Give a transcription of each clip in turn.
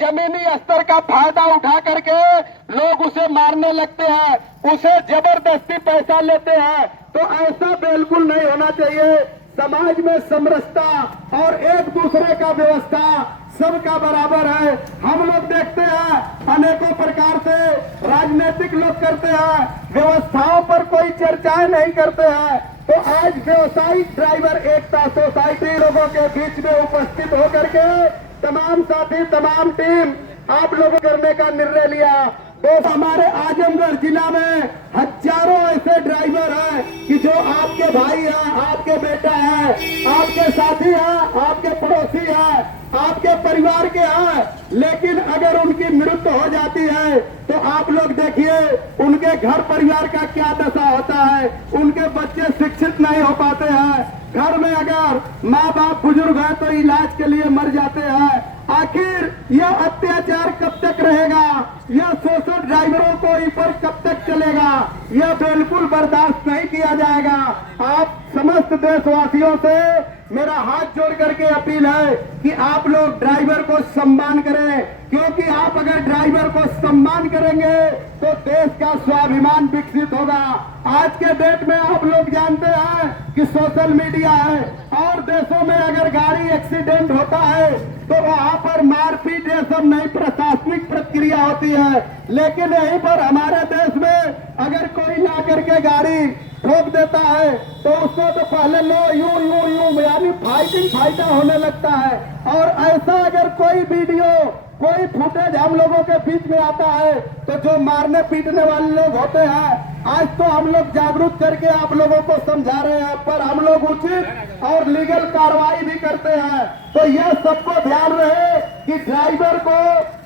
जमीनी स्तर का फायदा उठा करके लोग उसे मारने लगते हैं, उसे जबरदस्ती पैसा लेते हैं। तो ऐसा बिल्कुल नहीं होना चाहिए। समाज में समरसता और एक दूसरे का व्यवस्था सबका बराबर है। हम लोग देखते हैं अनेकों प्रकार से राजनीतिक लोग करते हैं, व्यवस्थाओं पर कोई चर्चाएं नहीं करते हैं। तो आज व्यवसायिक ड्राइवर एकता सोसाइटी लोगों के बीच में उपस्थित होकर के तमाम साथी, तमाम टीम आप लोगों करने का निर्णय लिया। तो हमारे आजमगढ़ जिला में हजारों ऐसे ड्राइवर हैं कि जो आपके भाई हैं, आपके बेटा है, आपके साथी हैं, आपके पड़ोसी हैं, आपके परिवार के हैं, लेकिन अगर उनकी मृत्यु हो जाती है तो आप लोग देखिए उनके घर परिवार का क्या दशा होता है। उनके बच्चे शिक्षित नहीं हो पाते हैं, घर में अगर माँ बाप बुजुर्ग है तो इलाज के लिए मर जाते हैं। आखिर यह अत्याचार कब तक रहेगा, यह शोषण ड्राइवरों को ऊपर कब तक चलेगा, यह बिल्कुल बर्दाश्त नहीं किया जाएगा। आप समस्त देशवासियों से मेरा हाथ जोड़ करके अपील है कि आप लोग ड्राइवर को सम्मान करें, क्योंकि आप अगर ड्राइवर को सम्मान करेंगे तो देश का स्वाभिमान विकसित होगा। आज के डेट में आप लोग जानते हैं कि सोशल मीडिया है और देशों में अगर गाड़ी एक्सीडेंट होता है तो वहां पर मारपीट ये सब नहीं, प्रशासनिक प्रक्रिया होती है। लेकिन यहीं पर हमारे देश में अगर कोई ला करके गाड़ी ठोक देता है तो उसको तो पहले लो यूं यूं यूं यानी फाइटर होने लगता है। और ऐसा अगर कोई वीडियो, कोई फुटेज हम लोगों के बीच में आता है तो जो मारने पीटने वाले लोग होते हैं, आज तो हम लोग जागरूक करके आप लोगों को समझा रहे हैं, पर हम लोग उचित और लीगल कार्रवाई भी करते हैं। तो यह सबको ध्यान रहे कि ड्राइवर को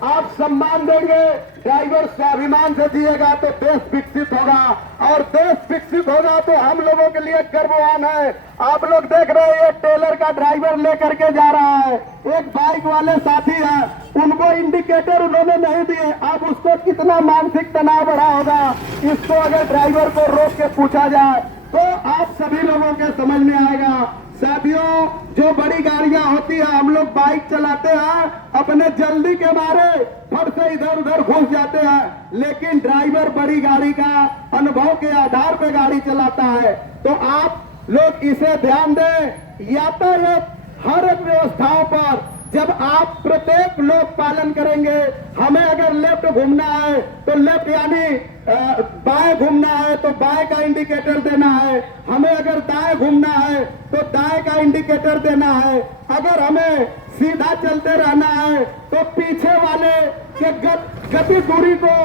आप सम्मान देंगे, ड्राइवर स्वाभिमान से जिएगा तो देश विकसित होगा, और देश विकसित होगा तो हम लोगों के लिए गर्ववान है। आप लोग देख रहे हैं एक टेलर का ड्राइवर लेकर के जा रहा है, एक बाइक वाले साथी हैं, उनको इंडिकेटर उन्होंने नहीं दिए। अब उसको कितना मानसिक तनाव बढ़ा होगा। इसको अगर ड्राइवर को रोक के पूछा जाए तो आप सभी लोगों के समझ में आएगा। साथियों, जो बड़ी गाड़ियां होती है, हम लोग बाइक चलाते हैं, अपने जल्दी के मारे फट से इधर उधर घुस जाते हैं, लेकिन ड्राइवर बड़ी गाड़ी का अनुभव के आधार पर गाड़ी चलाता है। तो आप लोग इसे ध्यान दें। यातायात हर एक व्यवस्थाओं पर जब आप प्रत्येक लोग पालन करेंगे, हमें अगर लेफ्ट घूमना है तो लेफ्ट यानी बाएं घूमना है तो बाएं का इंडिकेटर देना है, हमें अगर दाएं घूमना है तो दाएं का इंडिकेटर देना है, अगर हमें सीधा चलते रहना है तो पीछे वाले के गति दूरी को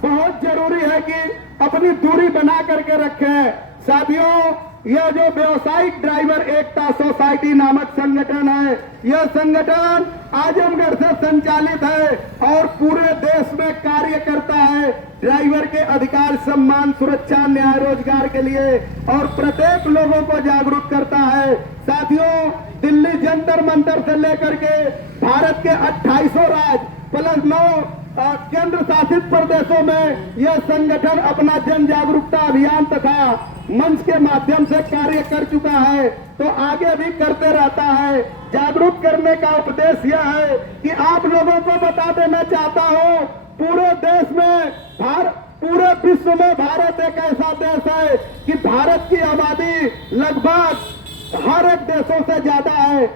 बहुत जरूरी है कि अपनी दूरी बना करके रखें। साथियों, यह जो व्यवसायिक ड्राइवर एकता सोसाइटी नामक संगठन है, यह संगठन आजमगढ़ से संचालित है और पूरे देश में कार्य करता है ड्राइवर के अधिकार, सम्मान, सुरक्षा, न्याय, रोजगार के लिए, और प्रत्येक लोगों को जागरूक करता है। साथियों, दिल्ली जंतर मंतर से लेकर के भारत के 2800 राज्य प्लस 9 केंद्र शासित प्रदेशों में यह संगठन अपना जन जागरूकता अभियान तथा मंच के माध्यम से कार्य कर चुका है, तो आगे भी करते रहता है। जागरूक करने का उपदेश यह है कि आप लोगों को बता देना चाहता हूं, पूरे देश में पूरे विश्व में भारत एक ऐसा देश है कि भारत की आबादी लगभग हर एक देशों से ज्यादा है,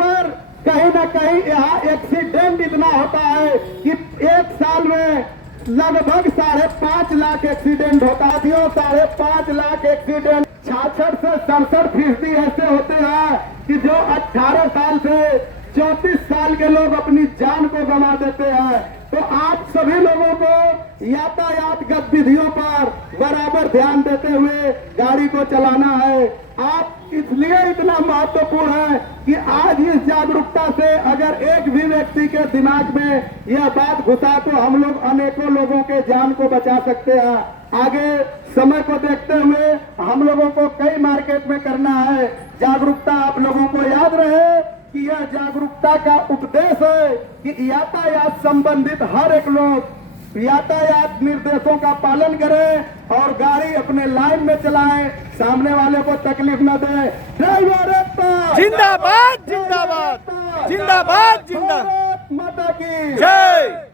पर कहीं ना कहीं यहाँ एक्सीडेंट इतना होता है कि एक साल में लगभग 5.5 लाख एक्सीडेंट होता है। 5.5 लाख एक्सीडेंट 66 से 67% ऐसे होते हैं कि जो 18 साल से 34 साल के लोग अपनी जान को गंवा देते हैं। तो आप सभी लोगों को यातायात गतिविधियों पर बराबर ध्यान देते हुए गाड़ी को चलाना है। आप इसलिए इतना महत्वपूर्ण है कि आज इस जागरूकता से अगर एक भी व्यक्ति के दिमाग में यह बात घुसा तो हम लोग अनेकों लोगों के जान को बचा सकते हैं। आगे समय को देखते हुए हम लोगों को कई मार्केट में करना है जागरूकता। आप लोगों को याद रहे कि यह जागरूकता का उपदेश है कि यातायात संबंधित हर एक लोग यातायात निर्देशों का पालन करें और गाड़ी अपने लाइन में चलाएं, सामने वाले को तकलीफ न दे। ड्राइवर एकता जिंदाबाद जिंदाबाद जिंदाबाद जिंदाबाद। भारत माता की जय।